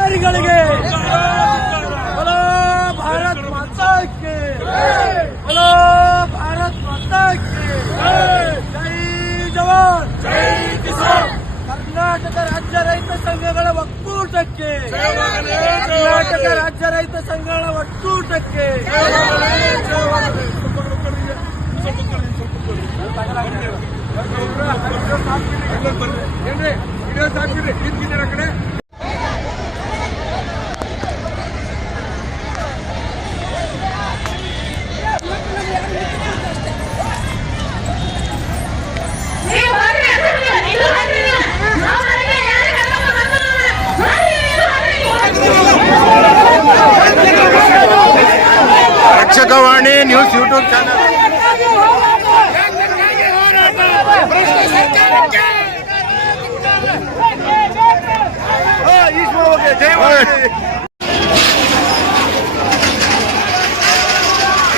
ಅಧಿಕಾರಿಗಳಿಗೆ ಹಲೋ ಭಾರತ್ ಮಾತಾ ಕಿ ಹಲೋ ಭಾರತ್ ಮಾತಾ ಕಿ ಜೈ ಜವಾನ್ ಜೈ ಕಿಸಾನ್ ಕರ್ನಾಟಕ ರಾಜ್ಯ ರೈತ ಸಂಘಗಳ ಒಕ್ಕೂಟಕ್ಕೆ ಕರ್ನಾಟಕ ರಾಜ್ಯ ರೈತ ಸಂಘಗಳ ಒಕ್ಕೂಟಕ್ಕೆ ಏನ್ರಿ ವಿಡಿಯೋ ಸಾಕ್ಬಿಡ್ರಿ ನಿಂತ್ಕಿದ್ದೀರ ಆ ಕಡೆ ಹೊರಗೆ.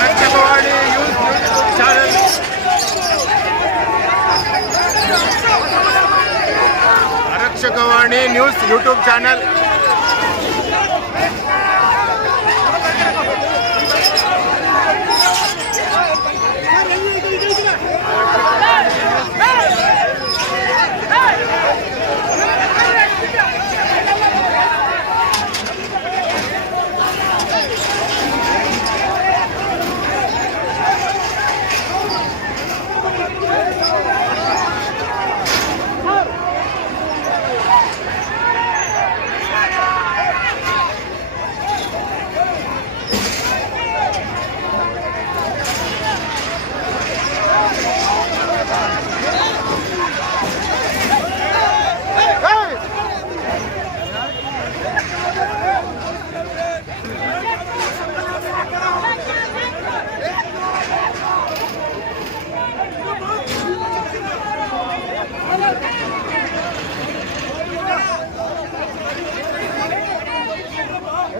Rakshakavani news YouTube channel Rakshakavani news YouTube channel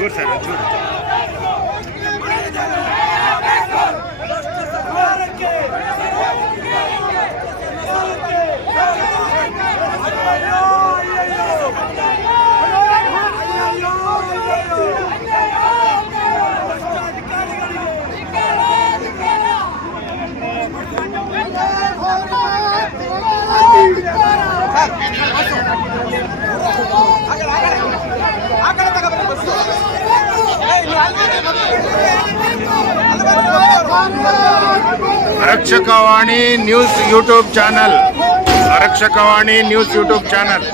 Rakshakavani news YouTube channel ಚೂರು ಸರ್ ಚೂರು Rakshakavani news YouTube channel Rakshakavani news YouTube channel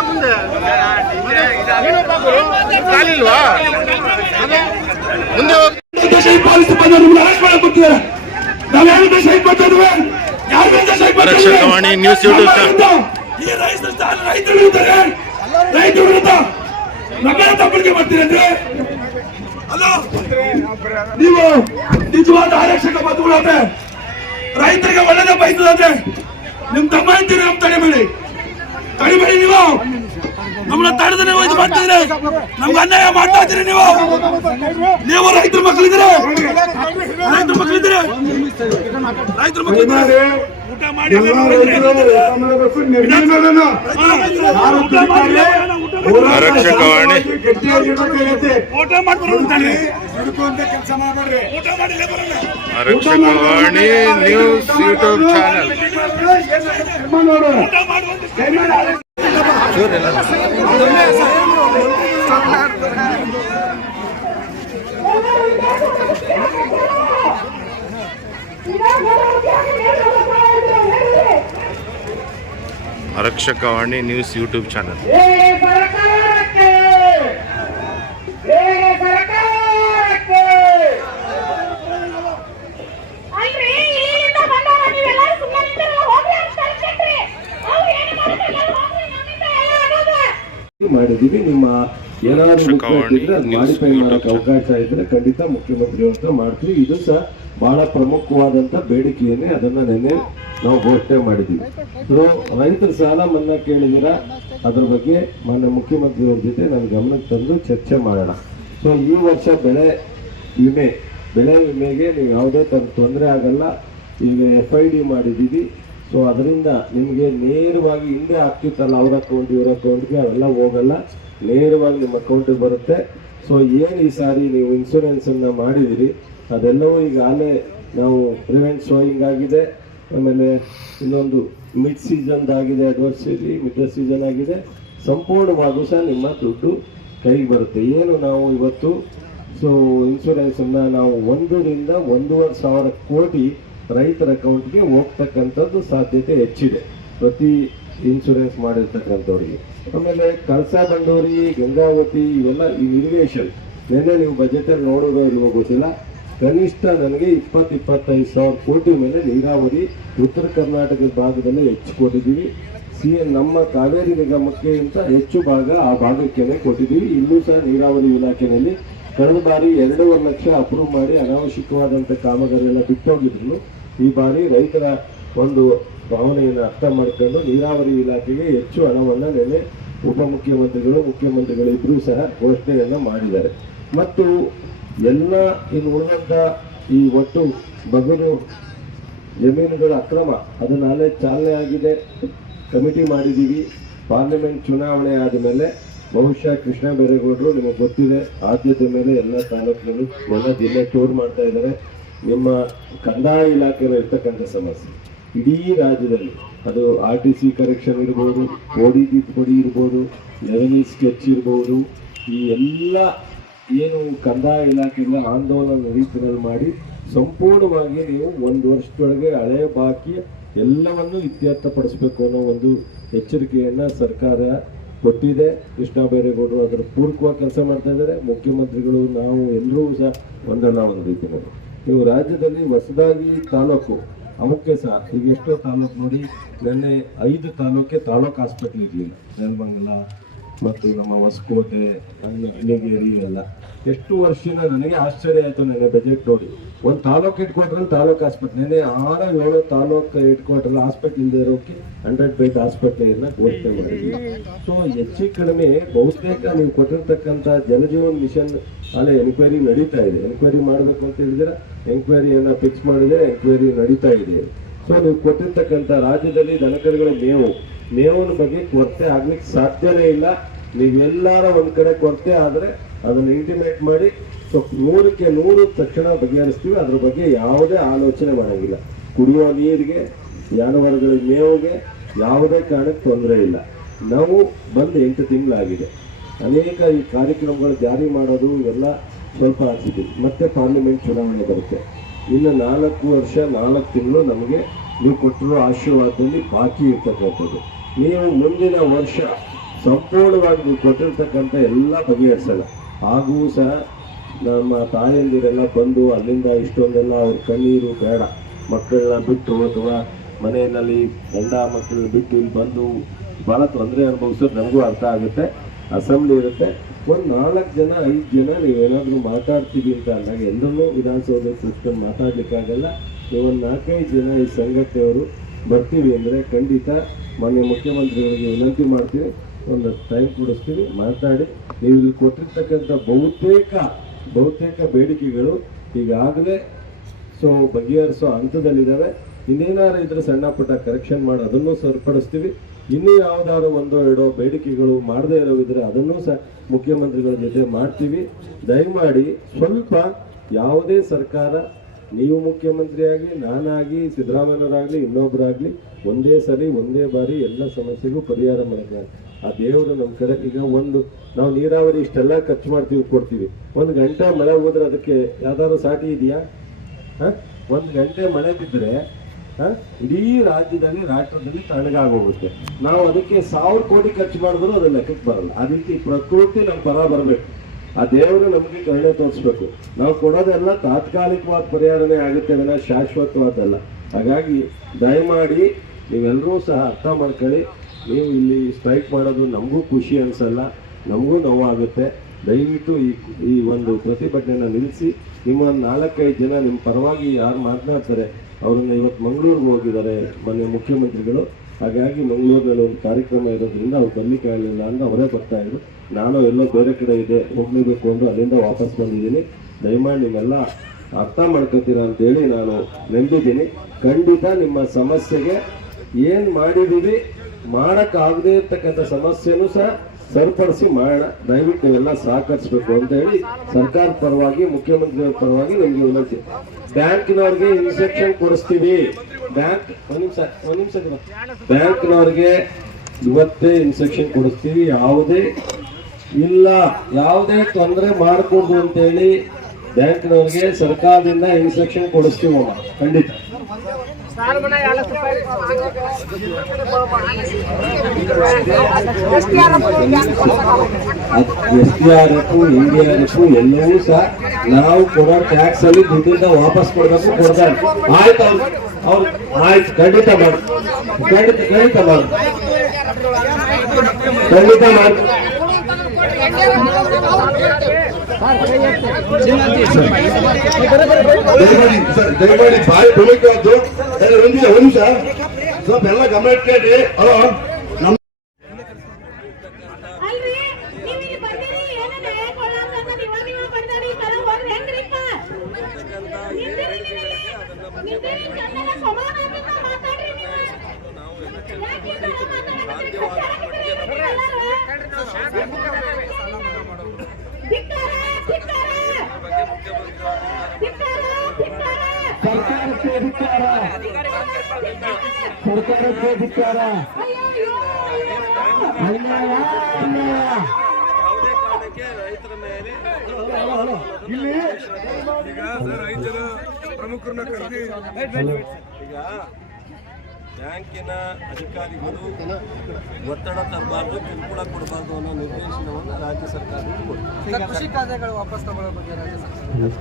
ಮುಂದೆ ನೀನು ಬಾ ಗುರು. ಕಾಲಿಲ್ವಾ ಅದೇ. ಮುಂದೆ ಹೋಗಿ ದೇಶ ಪಾಲಿಸಿ ಬಂದ ನಿಮ್ಗೆ ಅರೆಸ್ಟ್ ಮಾಡಕ್ ಬರ್ತಿದ್ದಾರೆ ನಾವ್ಯಾರು ದೇಶ ಬರ್ತಾ ಇದ್ವಿ ಯಾರು ದೇಶ ರಕ್ಷಕವಾಣಿ ನ್ಯೂಸ್ ಯೂಟ್ಯೂಬ್ ಈ ರೈತರು ರೈತರು ನಮ್ಮೆಲ್ಲ ತಪ್ಪಳಿಕೆ ಮಾಡ್ತೀರಂದ್ರೆ ಅಲ್ಲ, ನೀವು ನಿಜವಾದ ಆರಕ್ಷಕ ಬಂಧುಗಳಾದ್ರೆ ರೈತರಿಗೆ ಒಳ್ಳೆದ ಬೈತದಂದ್ರೆ ನಿಮ್ ತಮ್ಮ ಅಂತೀರಿ ನಮ್ ತಡಿಬೇಡಿ. ತಡಿಬೇಡಿ ನೀವು. ನಮ್ಮನ್ನ ತಡೆದ್ರೆ ಇದು ಮಾಡ್ತಿದ್ರೆ ನಮ್ಗೆ ಅನ್ಯಾಯ ಮಾಡ್ತಾ ಇದ್ದೀರಿ ನೀವು. ನೀವು ರೈತರ ಮಕ್ಕಳಿದ್ರೆ ರೈತರ ಮಕ್ಕಳಿದ್ರೆ ರೈತರ ಮಕ್ಕಳಿದ್ದೀರಾ. ಊಟ ಮಾಡಿ ರಕ್ಷಕವಾಣಿ ಊಟ ಮಾಡ್ತಾರೆ ಕೆಲಸ ಮಾಡ್ಬೇಡ್ರಿ. ಊಟ ಮಾಡಿ ನ್ಯೂಸ್ ಯೂಟ್ಯೂಬ್ ಚಾನಲ್. ಊಟ ಆರಕ್ಷಕವಾಣಿ ನ್ಯೂಸ್ ಯೂಟ್ಯೂಬ್ ಚಾನಲ್. ಮಾಡಿದೀವಿ ನಿಮ್ಮ ಏನಾದ್ರು ಮಾಡಿಫೈ ಮಾಡಕ್ ಅವಕಾಶ ಇದ್ರೆ ಖಂಡಿತ ಮುಖ್ಯಮಂತ್ರಿ ಅವ್ರನ್ನ ಮಾಡ್ತೀವಿ. ಇದು ಸಹ ಬಹಳ ಪ್ರಮುಖವಾದಂತ ಬೇಡಿಕೆಯನ್ನೇ ಅದನ್ನ ನೆನೆ ನಾವು ಘೋಷಣೆ ಮಾಡಿದ್ದೀವಿ. ಸೊ ರೈತರ ಸಾಲ ಮನ್ನಾ ಕೇಳಿದಿರ ಅದ್ರ ಬಗ್ಗೆ ಮಾನ್ಯ ಮುಖ್ಯಮಂತ್ರಿಯವ್ರ ಜೊತೆ ನನ್ನ ಗಮನಕ್ಕೆ ತಂದು ಚರ್ಚೆ ಮಾಡೋಣ. ಸೊ ಈ ವರ್ಷ ಬೆಳೆ ವಿಮೆ, ಬೆಳೆ ವಿಮೆಗೆ ನೀವು ಯಾವುದೇ ಥರ ತೊಂದರೆ ಆಗಲ್ಲ. ಈಗ ಎಫ್ ಐ ಡಿ ಮಾಡಿದ್ದೀವಿ. ಸೊ ಅದರಿಂದ ನಿಮಗೆ ನೇರವಾಗಿ ಹಿಂದೆ ಆಗ್ತಿತ್ತಲ್ಲ, ಅವ್ರ ಅಕೌಂಟ್ ಇವ್ರ ಅಕೌಂಟ್ಗೆ ಅವೆಲ್ಲ ಹೋಗಲ್ಲ. ನೇರವಾಗಿ ನಿಮ್ಮ ಅಕೌಂಟಿಗೆ ಬರುತ್ತೆ. ಸೊ ಏನು ಈ ಸಾರಿ ನೀವು ಇನ್ಸೂರೆನ್ಸನ್ನು ಮಾಡಿದಿರಿ ಅದೆಲ್ಲವೂ ಈಗಾಗಲೇ ನಾವು ಪ್ರಿವೆಂಟ್ ಶೋಯಿಂಗ್ ಆಗಿದೆ. ಆಮೇಲೆ ಇನ್ನೊಂದು ಮಿಡ್ ಸೀಸನ್ ಆಗಿದೆ ಅಡ್ವರ್ಸರಿ ಮಿಡ್ ಸೀಸನ್ ಆಗಿದೆ. ಸಂಪೂರ್ಣವಾಗೂ ಸಹ ನಿಮ್ಮ ದುಡ್ಡು ಕೈಗೆ ಬರುತ್ತೆ. ಏನು ನಾವು ಇವತ್ತು ಸೊ ಇನ್ಶೂರೆನ್ಸನ್ನು ನಾವು ಒಂದರಿಂದ ಒಂದೂವರೆ ಸಾವಿರ ಕೋಟಿ ರೈತರ ಅಕೌಂಟ್ಗೆ ಹೋಗ್ತಕ್ಕಂಥದ್ದು ಸಾಧ್ಯತೆ ಹೆಚ್ಚಿದೆ. ಪ್ರತಿ ಇನ್ಶೂರೆನ್ಸ್ ಮಾಡಿರ್ತಕ್ಕಂಥವ್ರಿಗೆ. ಆಮೇಲೆ ಕಳಸಾ ಬಂಡೋರಿ, ಗಂಗಾವತಿ, ಇವೆಲ್ಲ ಇರಿಗೇಷನ್ ನಿನ್ನೆ ನೀವು ಬಜೆಟಲ್ಲಿ ನೋಡೋದು ಇಲ್ವೋ ಗೊತ್ತಿಲ್ಲ. ಕನಿಷ್ಠ ನನಗೆ ಇಪ್ಪತ್ತು ಇಪ್ಪತ್ತೈದು ಸಾವಿರ ಕೋಟಿ ಮೇಲೆ ನೀರಾವರಿ ಉತ್ತರ ಕರ್ನಾಟಕದ ಭಾಗದಲ್ಲಿ ಹೆಚ್ಚು ಕೊಟ್ಟಿದ್ದೀವಿ. ಸಿ ನಮ್ಮ ಕಾವೇರಿ ನಿಗಮಕ್ಕೆ ಅಂತ ಹೆಚ್ಚು ಭಾಗ ಆ ಭಾಗಕ್ಕೆ ಕೊಟ್ಟಿದ್ದೀವಿ. ಇನ್ನೂ ಸಹ ನೀರಾವರಿ ಇಲಾಖೆಯಲ್ಲಿ ಕಳೆದ ಬಾರಿ ಎರಡೂವರೆ ಲಕ್ಷ ಅಪ್ರೂವ್ ಮಾಡಿ ಅನಾವಶ್ಯಕವಾದಂಥ ಕಾಮಗಾರಿಯೆಲ್ಲ ಬಿಟ್ಟೋಗಿದ್ರು. ಈ ಬಾರಿ ರೈತರ ಒಂದು ಭಾವನೆಯನ್ನು ಅರ್ಥ ಮಾಡ್ಕೊಂಡು ನೀರಾವರಿ ಇಲಾಖೆಗೆ ಹೆಚ್ಚು ಹಣವನ್ನು ನೆನೆ ಉಪಮುಖ್ಯಮಂತ್ರಿಗಳು ಮುಖ್ಯಮಂತ್ರಿಗಳು ಇಬ್ಬರೂ ಸಹ ಘೋಷಣೆಯನ್ನು ಮಾಡಿದ್ದಾರೆ. ಮತ್ತು ಎಲ್ಲ ಇನ್ನು ಉಳಿದಂಥ ಈ ಒಟ್ಟು ಬಗರು ಜಮೀನುಗಳ ಅಕ್ರಮ, ಅದು ನಾಳೆ ಚಾಲನೆ ಆಗಿದೆ, ಕಮಿಟಿ ಮಾಡಿದ್ದೀವಿ, ಪಾರ್ಲಿಮೆಂಟ್ ಚುನಾವಣೆ ಆದ ಮೇಲೆ ಬಹುಶಃ ಕೃಷ್ಣ ಬೈರೇಗೌಡರು ನಿಮಗೆ ಗೊತ್ತಿದೆ, ಆದ್ಯತೆ ಮೇಲೆ ಎಲ್ಲ ತಾಲೂಕುಗಳು ಎಲ್ಲ ಜಿಲ್ಲೆ ಟೂರ್ ಮಾಡ್ತಾ ಇದ್ದಾರೆ. ನಿಮ್ಮ ಕಂದಾಯ ಇಲಾಖೆಯಲ್ಲಿ ಇರ್ತಕ್ಕಂಥ ಸಮಸ್ಯೆ, ಇಡೀ ರಾಜ್ಯದಲ್ಲಿ, ಅದು ಆರ್ ಟಿ ಸಿ ಕರೆಕ್ಷನ್ ಇರ್ಬೋದು ಓಡಿ ಕೊಡಿ ಇರ್ಬೋದು ರೆವೆನ್ಯೂ ಸ್ಕೆಚ್ ಇರ್ಬೋದು, ಈ ಎಲ್ಲ ಏನು ಕಂದಾಯ ಇಲಾಖೆಯಿಂದ ಆಂದೋಲನ ರೀತಿಯಲ್ಲಿ ಮಾಡಿ ಸಂಪೂರ್ಣವಾಗಿ ನೀವು ಒಂದು ವರ್ಷದೊಳಗೆ ಹಳೆಯ ಬಾಕಿ ಎಲ್ಲವನ್ನು ಇತ್ಯರ್ಥಪಡಿಸಬೇಕು ಅನ್ನೋ ಒಂದು ಎಚ್ಚರಿಕೆಯನ್ನು ಸರ್ಕಾರ ಕೊಟ್ಟಿದೆ. ಕೃಷ್ಣ ಬೈರೇಗೌಡರು ಅದರ ಪೂರಕವಾಗಿ ಕೆಲಸ ಮಾಡ್ತಾ ಇದ್ದಾರೆ. ಮುಖ್ಯಮಂತ್ರಿಗಳು, ನಾವು ಎಲ್ಲರೂ ಸಹ ಒಂದಲ್ಲ ಒಂದು ರೀತಿಯಲ್ಲಿ ನೀವು ರಾಜ್ಯದಲ್ಲಿ ಹೊಸದಾಗಿ ತಾಲೂಕು, ಅವಕ್ಕೆ ಸಹ ಈಗ ಎಷ್ಟೋ ತಾಲೂಕು ನೋಡಿ, ನಿನ್ನೆ ಐದು ತಾಲೂಕೆ ತಾಲೂಕು ಹಾಸ್ಪಿಟ್ಲ್ ಇರಲಿಲ್ಲ. ನೆಲಮಂಗಲ ಮತ್ತು ನಮ್ಮ ಹೊಸಕೋಟೆ ನನ್ನ ಅಣ್ಣಿಗೇರಿ ಎಲ್ಲ ಎಷ್ಟು ವರ್ಷದಿಂದ ನನಗೆ ಆಶ್ಚರ್ಯ ಆಯಿತು ನನಗೆ ಬಜೆಟ್ ನೋಡಿ. ಒಂದು ತಾಲೂಕು ಹೆಡ್ ತಾಲೂಕು ಆಸ್ಪತ್ರೆ ನೆನೆ ಆರು ಏಳು ತಾಲೂಕು ಹೆಡ್ ಹಾಸ್ಪಿಟ್ಲ್ ಇಲ್ಲದೆ ಇರೋಕೆ ಹಂಡ್ರೆಡ್ ಬೆಡ್ ಆಸ್ಪತ್ರೆಯನ್ನ ಘೋಷಣೆ ಮಾಡಿದ್ವಿ. ಸೊ ಹೆಚ್ಚು ಕಡಿಮೆ ಬಹುತೇಕ ನೀವು ಕೊಟ್ಟಿರ್ತಕ್ಕಂಥ ಜನಜೀವನ್ ಮಿಷನ್ ಅಲ್ಲೇ ಎನ್ಕ್ವೈರಿ ನಡೀತಾ ಇದೆ. ಎನ್ಕ್ವೈರಿ ಮಾಡಬೇಕು ಅಂತ ಹೇಳಿದ್ರೆ ಎನ್ಕ್ವೈರಿಯನ್ನ ಫಿಕ್ಸ್ ಮಾಡಿದ್ರೆ ಎನ್ಕ್ವೈರಿ ನಡೀತಾ ಇದೆ. ಸೊ ನೀವು ಕೊಟ್ಟಿರ್ತಕ್ಕಂಥ ರಾಜ್ಯದಲ್ಲಿ ದನಕರುಗಳ ಮೇವು ಮೇವಿನ ಬಗ್ಗೆ ಕೊರತೆ ಆಗ್ಲಿಕ್ಕೆ ಸಾಧ್ಯನೇ ಇಲ್ಲ. ನೀವೆಲ್ಲಾರ ಒಂದು ಕಡೆ ಕೊರತೆ ಆದರೆ ಅದನ್ನ ಇಂಟಿಮೇಟ್ ಮಾಡಿ ಸೊ ನೂರಕ್ಕೆ ನೂರು ತಕ್ಷಣ ಬಗೆಹರಿಸ್ತೀವಿ. ಅದ್ರ ಬಗ್ಗೆ ಯಾವುದೇ ಆಲೋಚನೆ ಮಾಡಂಗಿಲ್ಲ. ಕುಡಿಯೋ ನೀರಿಗೆ, ಜಾನುವಾರುಗಳ ಮೇವಿಗೆ ಯಾವುದೇ ಕಾರಣಕ್ಕೆ ತೊಂದರೆ ಇಲ್ಲ. ನಾವು ಬಂದು ಎಂಟು ತಿಂಗಳಾಗಿದೆ. ಅನೇಕ ಈ ಕಾರ್ಯಕ್ರಮಗಳು ಜಾರಿ ಮಾಡೋದು ಇವೆಲ್ಲ ಸ್ವಲ್ಪ ಆಗ್ತಿದ್ವಿ ಮತ್ತೆ ಪಾರ್ಲಿಮೆಂಟ್ ಚುನಾವಣೆ ಬರುತ್ತೆ. ಇನ್ನು ನಾಲ್ಕು ವರ್ಷ, ನಾಲ್ಕು ತಿಂಗಳು ನಮಗೆ ನೀವು ಕೊಟ್ಟಿರೋ ಆಶೀರ್ವಾದದಲ್ಲಿ ಬಾಕಿ ಇರ್ತಕ್ಕಂಥದ್ದು. ನೀವು ಮುಂದಿನ ವರ್ಷ ಸಂಪೂರ್ಣವಾಗಿ ನೀವು ಕೊಟ್ಟಿರ್ತಕ್ಕಂಥ ಎಲ್ಲ ಬಗೆಹರಿಸಲ್ಲ. ಹಾಗೂ ಸಹ ನಮ್ಮ ತಾಯಂದಿರೆಲ್ಲ ಬಂದು ಅಲ್ಲಿಂದ ಇಷ್ಟೊಂದೆಲ್ಲ ಅವ್ರ ಕಣ್ಣೀರು ಬೇಡ. ಮಕ್ಕಳನ್ನ ಬಿಟ್ಟು ಅಥವಾ ಮನೆಯಲ್ಲಿ ಗಂಡ ಮಕ್ಕಳನ್ನ ಬಿಟ್ಟು ಇಲ್ಲಿ ಬಂದು ಭಾಳ ತೊಂದರೆ ಅನುಭವಿಸೋದು ನಮಗೂ ಅರ್ಥ ಆಗುತ್ತೆ, ಅಸೆಂಬ್ಲಿ ಇರುತ್ತೆ. ಒಂದು ನಾಲ್ಕು ಜನ, ಐದು ಜನ ನೀವೇನಾದರೂ ಮಾತಾಡ್ತೀವಿ ಅಂತ ಅಂದಾಗ ಎಲ್ಲರೂ ವಿಧಾನಸೌಧ ಮಾತಾಡಲಿಕ್ಕಾಗಲ್ಲ. ನೀವು ಒಂದು ನಾಲ್ಕೈದು ಜನ ಈ ಸಂಘಟನೆಯವರು ಬರ್ತೀವಿ ಅಂದರೆ ಖಂಡಿತ ಮಾನ್ಯ ಮುಖ್ಯಮಂತ್ರಿಗಳಿಗೆ ವಿನಂತಿ ಮಾಡ್ತೀವಿ. ಒಂದು ಟೈಮ್ ಕೊಡಿಸ್ತೀವಿ. ಮಾತಾಡಿ. ನೀವು ಇಲ್ಲಿ ಕೊಟ್ಟಿರ್ತಕ್ಕಂಥ ಬಹುತೇಕ ಬಹುತೇಕ ಬೇಡಿಕೆಗಳು ಈಗಾಗಲೇ ಸೊ ಬಗೆಹರಿಸೋ ಹಂತದಲ್ಲಿದ್ದಾವೆ. ಇನ್ನೇನಾದ್ರು ಇದ್ರೆ ಸಣ್ಣ ಪುಟ್ಟ ಕರೆಕ್ಷನ್ ಮಾಡಿ ಅದನ್ನು ಸರಿಪಡಿಸ್ತೀವಿ. ಇನ್ನೂ ಯಾವ್ದಾದ್ರು ಒಂದೋ ಎರಡೋ ಬೇಡಿಕೆಗಳು ಮಾಡದೇ ಇರೋವಿದ್ರೆ ಅದನ್ನು ಸಹ ಮುಖ್ಯಮಂತ್ರಿಗಳ ಜೊತೆ ಮಾಡ್ತೀವಿ. ದಯಮಾಡಿ ಸ್ವಲ್ಪ ಯಾವುದೇ ಸರ್ಕಾರ ನೀವು ಮುಖ್ಯಮಂತ್ರಿಯಾಗಿ ನಾನಾಗಿ ಸಿದ್ದರಾಮಯ್ಯನವರಾಗಲಿ ಇನ್ನೊಬ್ಬರಾಗಲಿ ಒಂದೇ ಸರಿ ಒಂದೇ ಬಾರಿ ಎಲ್ಲ ಸಮಸ್ಯೆಗೂ ಪರಿಹಾರ ಮಾಡಿದ್ದಾರೆ ಆ ದೇವರು ನಮ್ಮ ಕಡೆ ಈಗ ಒಂದು, ನಾವು ನೀರಾವರಿ ಇಷ್ಟೆಲ್ಲ ಖರ್ಚು ಮಾಡ್ತೀವಿ, ಕೊಡ್ತೀವಿ. ಒಂದು ಗಂಟೆ ಮಳೆ ಹೋದ್ರೆ ಅದಕ್ಕೆ ಯಾವ್ದಾದ್ರು ಸಾಟಿ ಇದೆಯಾ? ಹ? ಒಂದು ಗಂಟೆ ಮಳೆ ಬಿದ್ದರೆ ಹ? ಇಡೀ ರಾಜ್ಯದಲ್ಲಿ, ರಾಷ್ಟ್ರದಲ್ಲಿ ತಣ್ಣಗಾಗೋಗುತ್ತೆ. ನಾವು ಅದಕ್ಕೆ ಸಾವಿರ ಕೋಟಿ ಖರ್ಚು ಮಾಡಿದ್ರು ಅದು ಲೆಕ್ಕಕ್ಕೆ ಬರಲ್ಲ. ಅದಕ್ಕೆ ಪ್ರಕೃತಿ ನಮ್ಮ ಪರ ಬರಬೇಕು. ಆ ದೇವರು ನಮಗೆ ಕರುಣೆ ತೋರಿಸ್ಬೇಕು. ನಾವು ಕೊಡೋದೆಲ್ಲ ತಾತ್ಕಾಲಿಕವಾದ ಪರಿಹಾರನೇ ಆಗುತ್ತೆ ವಿನ ಶಾಶ್ವತವಾದಲ್ಲ ಹಾಗಾಗಿ ದಯಮಾಡಿ ನೀವೆಲ್ಲರೂ ಸಹ ಅರ್ಥ ಮಾಡ್ಕೊಳ್ಳಿ. ನೀವು ಇಲ್ಲಿ ಸ್ಟ್ರೈಕ್ ಮಾಡೋದು ನಮಗೂ ಖುಷಿ ಅನಿಸಲ್ಲ, ನಮಗೂ ನೋವಾಗುತ್ತೆ. ದಯವಿಟ್ಟು ಈ ಈ ಒಂದು ಪ್ರತಿಭಟನೆನ ನಿಲ್ಲಿಸಿ ನಿಮ್ಮ ನಾಲ್ಕೈದು ಜನ ನಿಮ್ಮ ಪರವಾಗಿ ಯಾರು ಮಾತನಾಡ್ತಾರೆ, ಅವರನ್ನು ಇವತ್ತು ಮಂಗಳೂರಿಗೆ ಹೋಗಿದ್ದಾರೆ ಮೊನ್ನೆ ಮುಖ್ಯಮಂತ್ರಿಗಳು. ಹಾಗಾಗಿ ಮಂಗಳೂರಿನಲ್ಲಿ ಒಂದು ಕಾರ್ಯಕ್ರಮ ಇರೋದ್ರಿಂದ ಅವ್ರು ಬರ್ಲಿಕ್ಕೆ ಆಗಲಿಲ್ಲ ಅಂತ ಅವರೇ ಬರ್ತಾ ಇದ್ರು. ನಾನು ಎಲ್ಲೋ ಬೇರೆ ಕಡೆ ಇದೆ, ಹೋಗ್ಲೇಬೇಕು ಅಂತ ಅಲ್ಲಿಂದ ವಾಪಸ್ ಬಂದಿದ್ದೀನಿ. ದಯಮಾಡಿ ನಿಮ್ಮೆಲ್ಲ ಅರ್ಥ ಮಾಡ್ಕೋತೀರಾ ಅಂತೇಳಿ ನಾನು ನಂಬಿದ್ದೀನಿ. ಖಂಡಿತ ನಿಮ್ಮ ಸಮಸ್ಯೆಗೆ ಏನ್ ಮಾಡಿದೀವಿ ಮಾಡಕ್ಕಾಗದೇ ಇರ್ತಕ್ಕಂಥ ಸಮಸ್ಯೆನೂ ಸಹ ಸರಿಪಡಿಸಿ ಮಾಡೋಣ. ದಯವಿಟ್ಟು ನೀವೆಲ್ಲ ಸಹಕರಿಸ್ಬೇಕು ಅಂತ ಹೇಳಿ ಸರ್ಕಾರ ಪರವಾಗಿ ಮುಖ್ಯಮಂತ್ರಿಗಳ ಪರವಾಗಿ ನಿಮ್ಗೆ ವಿನಂತಿ. ಬ್ಯಾಂಕ್ನವ್ರಿಗೆ ಇನ್ಸೆಕ್ಷನ್ ಕೊಡಿಸ್ತೀವಿ. ಬ್ಯಾಂಕ್, ಒಂದು ನಿಮಿಷ, ಒಂದ್ ನಿಮಿಷ ಬ್ಯಾಂಕ್ನವ್ರಿಗೆ ಇವತ್ತೇ ಇನ್ಸೆಕ್ಷನ್ ಕೊಡಿಸ್ತೀವಿ. ಯಾವುದೇ ಇಲ್ಲ, ಯಾವುದೇ ತೊಂದರೆ ಮಾಡಕೂಡ್ದು ಅಂತೇಳಿ ಬ್ಯಾಂಕ್ನವ್ರಿಗೆ ಸರ್ಕಾರದಿಂದ ಇನ್ಸ್ಟ್ರಕ್ಷನ್ ಕೊಡಿಸ್ತೀವಮ್ಮ ಖಂಡಿತ. S D R F N D R F ಎಲ್ಲವೂ ಸಹ ನಾವು ಕೊಡೋ ಟ್ಯಾಕ್ಸ್ ಅಲ್ಲಿ ದುಡ್ಡಿಂದ ವಾಪಸ್ ಕೊಡಬೇಕು ಕೊಡ್ತಾರೆ ಆಯ್ತು ಅವ್ರು, ಆಯ್ತು, ಖಂಡಿತ ಮಾಡಿ. ಖಂಡಿತ ಖಂಡಿತ ಮಾಡಿ. ಖಂಡಿತ ಮಾಡಿ. ಸರ್ ದಯಮಾಡಿ ಬಾಯಿ ಬೆಳಕಾದ್ದು ಒಂದು ನಿಮಿಷ ಸ್ವಲ್ಪ ಎಲ್ಲ ಗಮನ ಇಟ್ಕೊಳ್ಳಿ ಹಲೋ ನಮ್ಮ ಅಲ್ರಿ ನೀವ್ ಇಲ್ಲಿ ಬಂದಿರಿ ಏನೋ ನ್ಯಾಯ ಕೊಡ್ಲಾರ್ದಂಗ ನೀವ ನೀವ ಬಂದಾರಿ ಈ ತರ ಹೋದ್ರೆ ಹೆಂಗ್ರಿಪ್ಪ? ನಿಂದಿರಿ ನೀವು ಇಲ್ಲಿ. ನಿಂದಿರಿ, ಜನರ ಸಮಾಧಾನದಿಂದ ಮಾತಾಡ್ರಿ ನೀವು. ಯಾಕೆ ಈ ತರ ಮಾತಾಡಕತ್ತೀರಿ? ಕಚ್ಚಾಡಕತ್ತೀರಿ ಎಲ್ಲರೂ? ಧಿಕ್ಕಾರ, ಧಿಕ್ಕಾರ. ಧಿಕ್ಕಾರ, ಧಿಕ್ಕಾರ. ಸರ್ಕಾರಕ್ಕೆ ಧಿಕ್ಕಾರ ಸರ್ಕಾರಕ್ಕೆ ಧಿಕ್ಕಾರ ಅಯ್ಯೋ, ಅಯ್ಯೋ, ಅಯ್ಯೋ. ಅನ್ಯಾಯ ಈಗ ರೈತರು ಪ್ರಮುಖರನ್ನ ಕರೆದಿ ಈಗ ಬ್ಯಾಂಕಿನ ಅಧಿಕಾರಿಗಳು ಒತ್ತಡ ತರಬಾರ್ದು ಕಿರುಕುಳ ಕೊಡಬಾರ್ದು ಅನ್ನೋ ನಿರ್ದೇಶನವನ್ನು ರಾಜ್ಯ ಸರ್ಕಾರ ಕೊಡ್ತಾರೆ ಕೃಷಿ ಖಾತೆಗಳು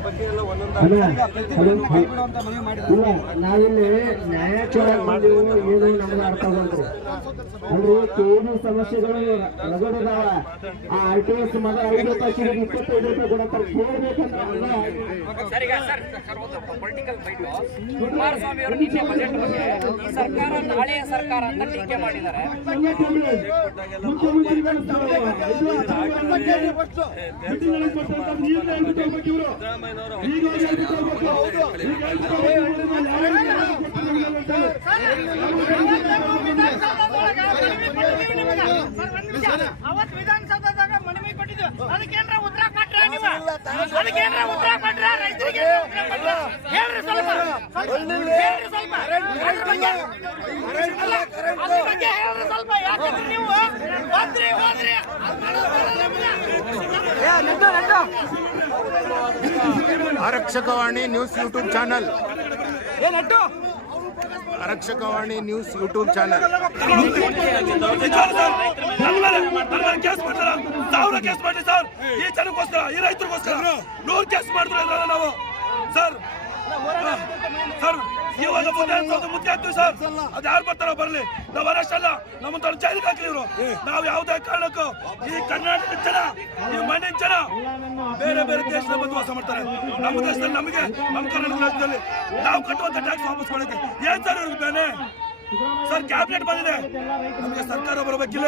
ಬಗ್ಗೆ ಎಲ್ಲ ನಮ್ಗೆ ಅರ್ಥ ಬಂದ್ರಿ ಅಂದ್ರೆ ಕೇಳಿ ಸಮಸ್ಯೆಗಳು ರಗಡಿದಾವ. ಆ ಆರ್ ಟಿ ಎಸ್ ಮಗ ಐದು ರೂಪಾಯಿ ಚೀಲಕ್ಕೆ ಇಪ್ಪತ್ತೈದು ರೂಪಾಯಿ ಕೊಡತ್ತಾರೆ ಕೇಳ್ಬೇಕಂದ್ರೆ ಸರ್ ಈಗ ಸರ್ ಸರ್ ಒಂದು ಪೊಲಿಟಿಕಲ್ ಫೈಟ್ ಕುಮಾರಸ್ವಾಮಿ ಅವರು ನಿನ್ನೆ ಬಜೆಟ್ ಬಗ್ಗೆ ಈ ಸರ್ಕಾರ ನಾಳೆಯ ಸರ್ಕಾರ ಟೀಕೆ ಮಾಡಿದ್ದಾರೆ ವಿಧಾನಸೌಧದಾಗ ಮನವಿ ಉತ್ತರ Arakshakavani news YouTube channel. Arakshakavani news YouTube channel ನನ್ನ ಮೇಲೆ ನನ್ನ ಮೇಲೆ ಕೇಸ್ ಮಾಡ್ತಾರ ಸಾವಿರ ಕೇಸ್ ಮಾಡಿ ಸರ್ ಈ ಜನಕ್ಕೋಸ್ಕರ ಈ ರೈತರಿಗೋಸ್ಕರ ನೂರು ಕೇಸ್ ಮಾಡಿದ್ರು ಇದ್ರಲ್ಲ ನಾವು ಸರ್ ಸರ್ ಇವಾಗ ಮುಂದೆ ಮುದ್ದೆ ಹಾಕ್ತೀವಿ ಸರ್. ಅದು ಯಾರು ಬರ್ತಾರೋ ಬರಲಿ. ನಾವು ಅರೆಸ್ಟ್ ಅಲ್ಲ ನಮ್ಮಂತ ಜೈಲಿಗೆ ಹಾಕಲಿ ಇವರು. ನಾವು ಯಾವುದೇ ಕಾರಣಕ್ಕೂ ಈ ಕರ್ನಾಟಕದ ಜನ ಈ ಮಣ್ಣಿನ ಜನ ಬೇರೆ ಬೇರೆ ದೇಶದ ಬಂದು ವಾಸ ಮಾಡ್ತಾರೆ. ನಮ್ಮ ದೇಶದಲ್ಲಿ ನಮಗೆ ನಮ್ಮ ಕರ್ನಾಟಕ ರಾಜ್ಯದಲ್ಲಿ ನಾವು ಕಟ್ಟುವಂತ ಟ್ಯಾಕ್ಸ್ ವಾಪಸ್ ಮಾಡಕ್ಕೆ ಏನ್ ಸರ್ ಇವ್ರಿಗೆ ಬೇನೆ? ಸರ್ ಕ್ಯಾಬಿನೆಟ್ ಬಂದಿದೆ. ನಮಗೆ ಸರ್ಕಾರ ಬರಬೇಕಿಲ್ಲ.